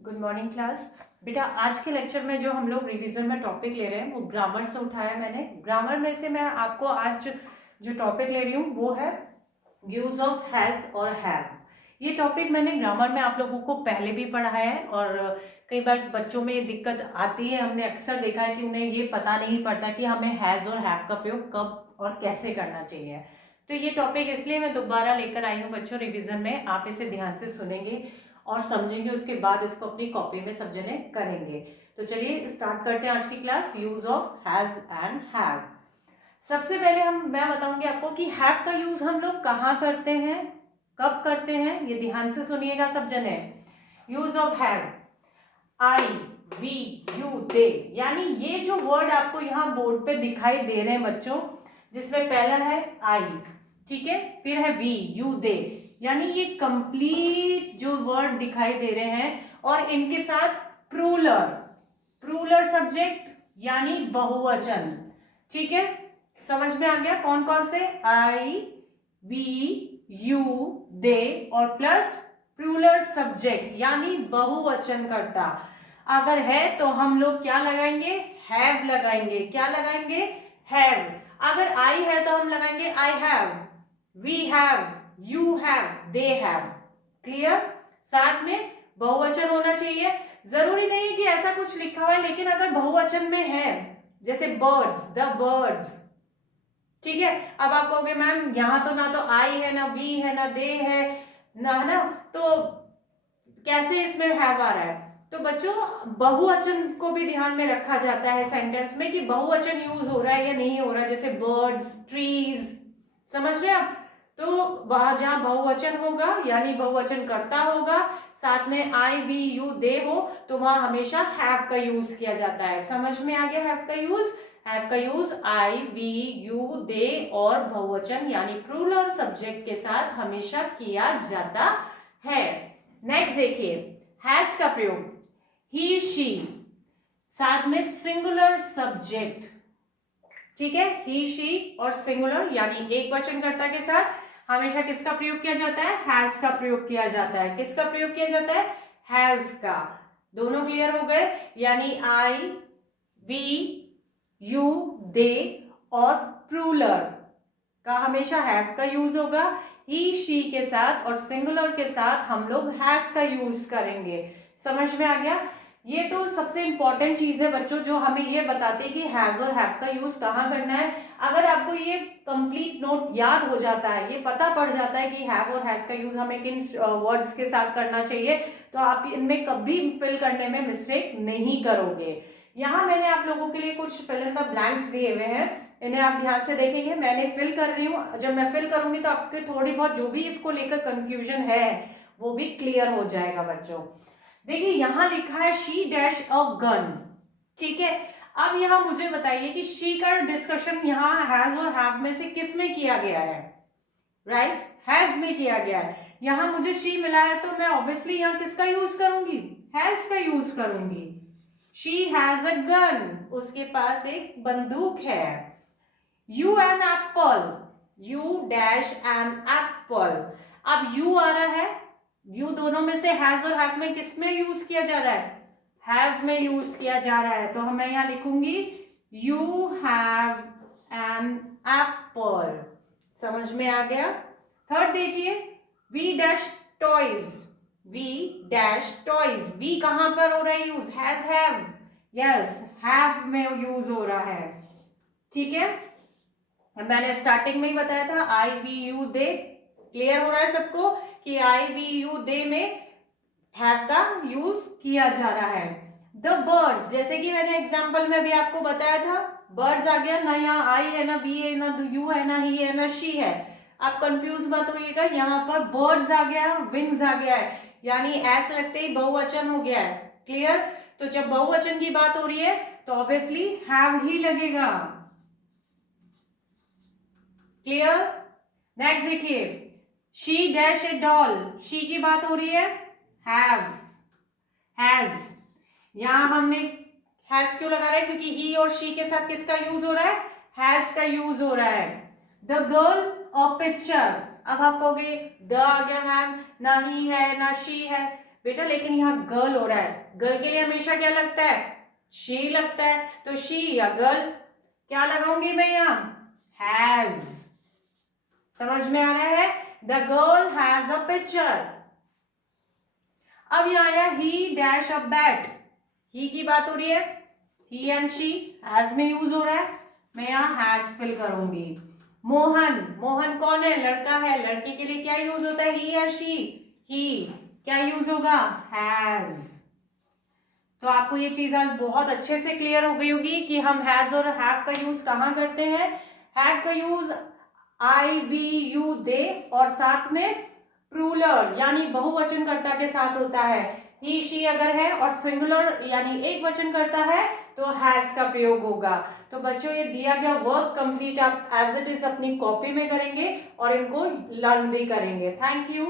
Good morning class. बेटा आज के लेक्चर में जो हम लोग रिवीजन में टॉपिक ले रहे हैं वो ग्रामर से उठाया मैंने। ग्रामर में से मैं आपको आज जो टॉपिक ले रही हूँ वो है यूज ऑफ हैज और हैव। ये टॉपिक मैंने ग्रामर में आप लोगों को पहले भी पढ़ा है और कई बार बच्चों में ये दिक्कत आती है। हमने अक्सर देखा है कि उन्हें ये पता नहीं पड़ता कि हमें हैज और हैव का प्रयोग कब और कैसे करना चाहिए। तो ये टॉपिक इसलिए मैं दोबारा लेकर आई हूँ बच्चों रिवीजन में। आप इसे ध्यान से सुनेंगे और समझेंगे, उसके बाद इसको अपनी कॉपी में सब जने करेंगे। तो चलिए स्टार्ट करते हैं आज की class, use of has and have. सबसे पहले मैं बताऊंगी आपको कि हैव का यूज हम लोग कहाँ करते हैं, कब करते हैं, ये ध्यान से सुनिएगा सब जने। Use of have, I, we, you, they, यानी ये जो वर्ड आपको यहाँ बोर्ड पे दिखाई दे रहे हैं बच्चों, जिसमें पहला है आई, ठीक है, फिर है वी, यू, दे, यानी ये कंप्लीट जो वर्ड दिखाई दे रहे हैं और इनके साथ प्रूलर, प्रूलर सब्जेक्ट यानी बहुवचन। ठीक है, समझ में आ गया कौन कौन से? आई, वी, यू, दे और प्लस प्रूलर सब्जेक्ट यानी बहुवचन करता। अगर है तो हम लोग क्या लगाएंगे? हैव लगाएंगे। क्या लगाएंगे? हैव। अगर आई है तो हम लगाएंगे I have, we have, you have, they have. Clear? साथ में बहुवचन होना चाहिए। जरूरी नहीं है कि ऐसा कुछ लिखा हुआ है, लेकिन अगर बहुवचन में है जैसे बर्ड्स, द बर्ड्स, ठीक है। अब आप कहोगे मैम यहाँ तो ना तो आई है, ना वी है, ना दे है, ना तो कैसे इसमें हैव आ रहा है? तो बच्चों बहुवचन को भी ध्यान में रखा जाता है सेंटेंस में कि बहुवचन यूज हो रहा है या नहीं हो रहा है। जैसे बर्ड्स, ट्रीज, समझ रहे आप? तो वहां जहां बहुवचन होगा यानी बहुवचन करता होगा, साथ में आई, वी, यू, दे हो, तो वहां हमेशा हैव का यूज किया जाता है। समझ में आ गया हैव का यूज? हैव का यूज आई, वी, यू, दे और बहुवचन यानी प्लूरल सब्जेक्ट के साथ हमेशा किया जाता है। नेक्स्ट देखिए हैज का प्रयोग, ही, शी, साथ में सिंगुलर सब्जेक्ट। ठीक है, ही, शी और सिंगुलर यानी एक वचनकर्ता के साथ हमेशा किसका प्रयोग किया जाता है? हैज का प्रयोग किया जाता है। किसका प्रयोग किया जाता है? हैज का। दोनों क्लियर हो गए? यानी आई, वी, यू, दे और प्लूरल का हमेशा हैव का यूज होगा। ही, शी के साथ और सिंगुलर के साथ हम लोग हैज का यूज करेंगे। समझ में आ गया? ये तो सबसे इंपॉर्टेंट चीज है बच्चों, जो हमें ये बताती है कि हैज और हैव का यूज कहाँ करना है। अगर आपको ये कंप्लीट नोट याद हो जाता है, ये पता पड़ जाता है कि हैव और हैज का यूज हमें किन वर्ड्स के साथ करना चाहिए, तो आप इनमें कभी फिल करने में मिस्टेक नहीं करोगे। यहाँ मैंने आप लोगों के लिए कुछ फिल इन द ब्लैंक्स दिए हुए हैं, इन्हें आप ध्यान से देखेंगे। मैंने फिल कर रही हूँ, जब मैं फिल करूंगी तो आपके थोड़ी बहुत जो भी इसको लेकर कंफ्यूजन है वो भी क्लियर हो जाएगा बच्चों। देखिए यहाँ लिखा है शी डैश अ गन, ठीक है। अब यहाँ मुझे बताइए कि शी का डिस्कशन यहाँ हैज और हैव में से किस में किया गया है? राइट, हैज में किया गया है। यहाँ मुझे शी मिला है तो मैं ऑब्वियसली यहाँ किसका यूज करूंगी? हैज का यूज करूंगी। शी हैज अ गन, उसके पास एक बंदूक है। You an apple, you dash an apple. अब यू आ रहा है, यू दोनों में से हैज और हैव में किस में यूज किया जा रहा है? हैव में यूज किया जा रहा है, तो मैं यहां लिखूंगी यू हैव एन एप्पल। समझ में आ गया? थर्ड देखिए, we dash toys, we dash toys, we कहां पर हो रहा है यूज? हैव, यस, हैव में यूज हो रहा है। ठीक है, मैंने स्टार्टिंग में ही बताया था आई, वी, यू, दे। क्लियर हो रहा है सबको कि आई, वी, यू, दे में हैव का यूज किया जा रहा है। द बर्ड्स, जैसे कि मैंने एग्जांपल में भी आपको बताया था, बर्ड्स आ गया ना, यहाँ आई है, ना वी है, ना यू है, ना ही है, ना शी है। आप कंफ्यूज मत होइएगा, यहाँ पर बर्ड्स आ गया, विंग्स आ गया है, यानी एस लगते ही बहुवचन हो गया है। क्लियर? तो जब बहुवचन की बात हो रही है तो ऑब्वियसली हैव ही लगेगा। क्लियर? नेक्स्ट देखिए, she dash A doll, she की बात हो रही है, हैव, हैज। यहां हमने हैज क्यों लगा रहा है? क्योंकि ही और शी के साथ किसका यूज हो रहा है? हैज का यूज हो रहा है। द गर्ल ऑफ पिक्चर, अब आप कहोगे द आ गया मैम, ना ही है ना शी है, बेटा लेकिन यहाँ गर्ल हो रहा है, गर्ल के लिए हमेशा क्या लगता है, शी लगता है, तो शी या गर्ल क्या लगाऊंगी मैं यहाँ, हैज। समझ में आ रहा है, the girl has a picture. अब यहाँ आया ही डैश अ बैट, ही की बात हो रही है, ही एंड शी, हैज में यूज हो रहा है, मैं यहाँ हैज फिल करूंगी। मोहन, मोहन कौन है, लड़का है, लड़के के लिए क्या यूज होता है, ही या शी, ही क्या यूज होगा, हैज। तो आपको ये चीज आज बहुत अच्छे से क्लियर हो गई होगी कि हम हैज और हैव का यूज कहाँ करते हैं। हैव का यूज आई, वी, यू, दे और साथ में प्लूरल यानी बहुवचनकर्ता के साथ होता है। ही शी अगर है और सिंगुलर यानी एक वचनकर्ता है तो हैज का प्रयोग होगा। तो बच्चों ये दिया गया वर्क कंप्लीट आप एज इट इज अपनी कॉपी में करेंगे और इनको लर्न भी करेंगे। Thank you.